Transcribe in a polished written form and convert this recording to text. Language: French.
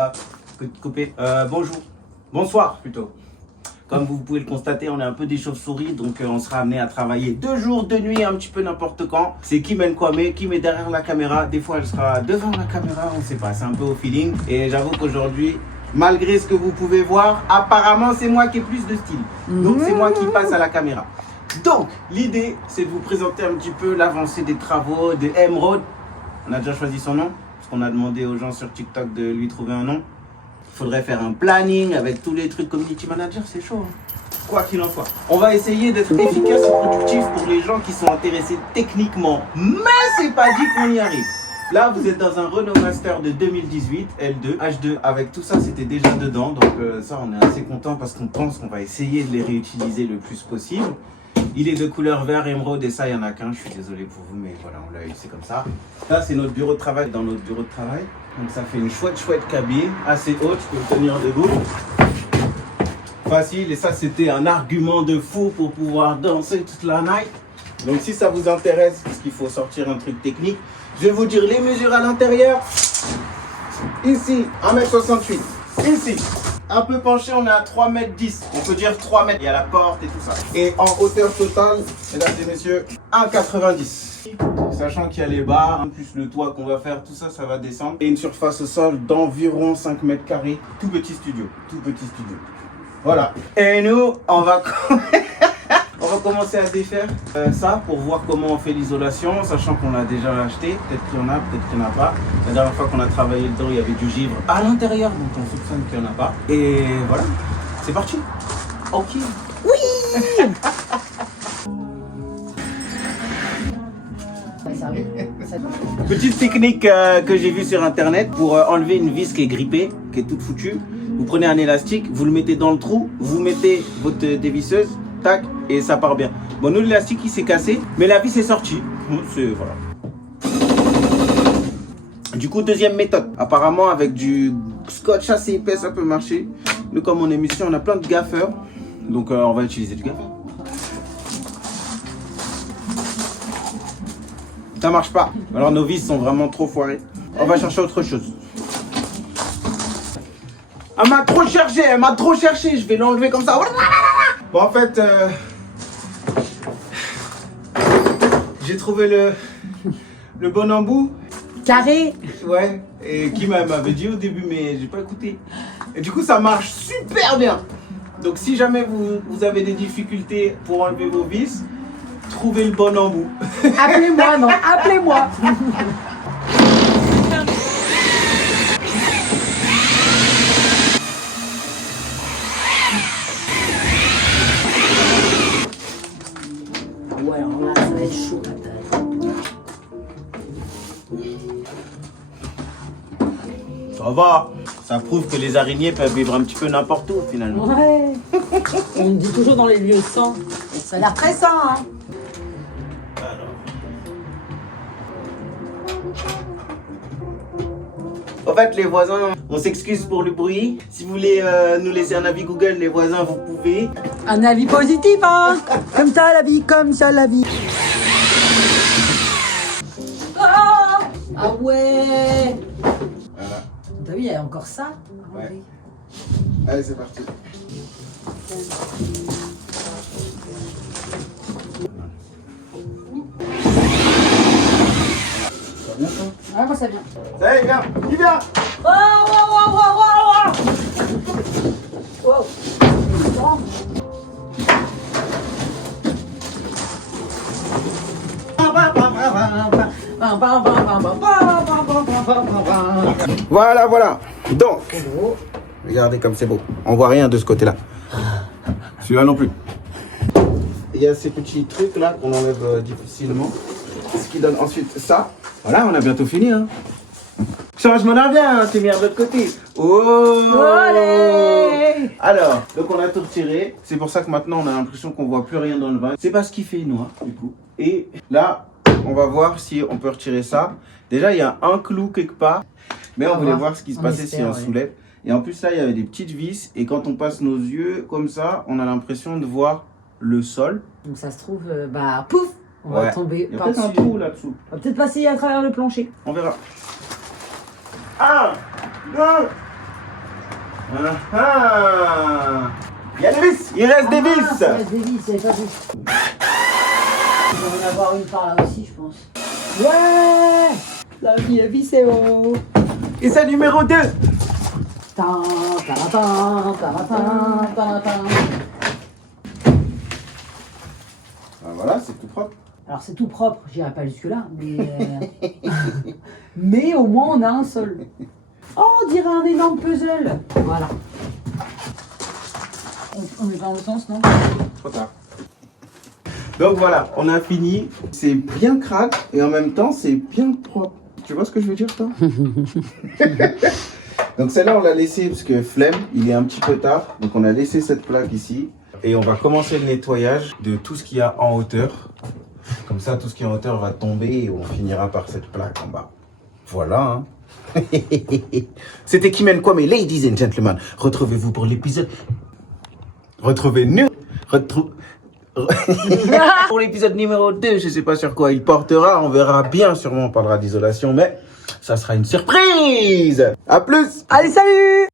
Ah, coupé. Bonjour. Bonsoir plutôt. Comme vous pouvez le constater, on est un peu des chauves-souris, donc on sera amené à travailler 2 jours, 2 nuits, un petit peu n'importe quand. C'est Kim Nkwame, Kim est derrière la caméra. Des fois, elle sera devant la caméra, on sait pas, c'est un peu au feeling. Et j'avoue qu'aujourd'hui, malgré ce que vous pouvez voir, apparemment, c'est moi qui ai plus de style. Donc, c'est moi qui passe à la caméra. Donc, l'idée, c'est de vous présenter un petit peu l'avancée des travaux de Emerald. On a déjà choisi son nom, parce qu'on a demandé aux gens sur TikTok de lui trouver un nom. Il faudrait faire un planning avec tous les trucs community manager, c'est chaud. Quoi qu'il en soit, on va essayer d'être efficace et productif pour les gens qui sont intéressés techniquement. Mais c'est pas dit qu'on y arrive. Là, vous êtes dans un Renault Master de 2018, L2, H2. Avec tout ça, c'était déjà dedans. Donc ça, on est assez content parce qu'on pense qu'on va essayer de les réutiliser le plus possible. Il est de couleur vert émeraude et ça, il n'y en a qu'un. Je suis désolé pour vous, mais voilà, on l'a eu, c'est comme ça. Là, c'est notre bureau de travail dans notre bureau de travail. Donc ça fait une chouette cabine, assez haute, je peux me tenir debout. Facile, et ça c'était un argument de fou pour pouvoir danser toute la night. Donc si ça vous intéresse, parce qu'il faut sortir un truc technique, je vais vous dire les mesures à l'intérieur. Ici, 1m68. Ici, un peu penché, on est à 3m10. On peut dire 3 mètres, il y a la porte et tout ça. Et en hauteur totale, mesdames et messieurs, 1,90. Sachant qu'il y a les barres, plus le toit qu'on va faire, tout ça, ça va descendre. Et une surface au sol d'environ 5 mètres carrés. Tout petit studio, Voilà. Et nous, on va commencer à défaire ça pour voir comment on fait l'isolation, sachant qu'on l'a déjà acheté. Peut-être qu'il y en a, peut-être qu'il n'y en a pas. La dernière fois qu'on a travaillé dedans, il y avait du givre à l'intérieur, donc on soupçonne qu'il n'y en a pas. Et voilà, c'est parti. Ok. Oui. Petite technique que j'ai vue sur internet pour enlever une vis qui est grippée, qui est toute foutue. Vous prenez un élastique, vous le mettez dans le trou, vous mettez votre dévisseuse, tac, et ça part bien. Bon, nous l'élastique il s'est cassé, mais la vis est sortie. Voilà. Du coup, deuxième méthode. Apparemment, avec du scotch assez épais, ça peut marcher. Nous, comme on est musicien, on a plein de gaffeurs, donc on va utiliser du gaffeur. Ça marche pas. Alors nos vis sont vraiment trop foirées. On va chercher autre chose. Elle m'a trop cherché, je vais l'enlever comme ça. Bon, en fait, j'ai trouvé le bon embout. Carré. Ouais, et qui m'avait dit au début, mais j'ai pas écouté. Et du coup, ça marche super bien. Donc si jamais vous avez des difficultés pour enlever vos vis, trouvez le bon embout. Appelez-moi, non, appelez-moi. Ouais, alors là, ça va être chaud, la taille. Ça va. Ça prouve que les araignées peuvent vivre un petit peu n'importe où finalement. Ouais. On me dit toujours dans les lieux sains. Ça a l'air très sain, hein. En fait, les voisins, on s'excuse pour le bruit. Si vous voulez nous laisser un avis Google, les voisins, vous pouvez. Un avis positif, hein. Comme ça, la vie, comme ça, la vie. Ah, ah ouais. Voilà. T'as vu, il y a encore ça. Ouais. Allez, c'est parti. Ça va bien, ça? Ah, moi, ça vient. Ça y est, viens. Il vient. Oh, wow, wow, wow, wow, wow. Wow. Voilà. Donc, regardez comme c'est beau. On voit rien de ce côté-là. Celui-là non plus. Il y a ces petits trucs là qu'on enlève difficilement. Ce qui donne ensuite ça. Voilà, on a bientôt fini. Hein. Change-moi d'un bien, c'est mis de l'autre côté. Oh! Allez! Alors, donc on a tout retiré. C'est pour ça que maintenant on a l'impression qu'on voit plus rien dans le vin. C'est parce qu'il fait noir du coup. Et là, on va voir si on peut retirer ça. Déjà, il y a un clou quelque part. Mais on voulait voir ce qui se passait si on soulève. Et en plus là, il y avait des petites vis. Et quand on passe nos yeux comme ça, on a l'impression de voir le sol. Donc ça se trouve, bah pouf, on va tomber Il y a par-dessus. peut-être un trou là-dessous. On va peut-être passer à travers le plancher. On verra. 1, 2, Il y a des vis. Il reste des vis. Il reste des vis, j'avais pas vu. Il va en avoir une par là aussi, je pense. Ouais. La vie est vissée, oh. Et c'est numéro 2. Tan, tan, tan, tan, tan, tan. Voilà, c'est tout propre. Alors c'est tout propre, j'irai pas jusque-là, mais... mais au moins on a un sol. Oh, on dirait un énorme puzzle. Voilà. On est dans le sens, non? Trop tard. Donc voilà, on a fini. C'est bien crade et en même temps c'est bien propre. Tu vois ce que je veux dire, toi? Donc celle-là on l'a laissée parce que flemme, il est un petit peu tard. Donc on a laissé cette plaque ici. Et on va commencer le nettoyage de tout ce qu'il y a en hauteur. Comme ça, tout ce qui est en hauteur va tomber et on finira par cette plaque en bas. Voilà. Hein. C'était Kimen Kwame, ladies and gentlemen. Retrouvez-vous pour l'épisode... Retrouvez-nous... Pour l'épisode numéro 2, je sais pas sur quoi il portera. On verra bien, sûrement on parlera d'isolation, mais ça sera une surprise. À plus. Allez, salut!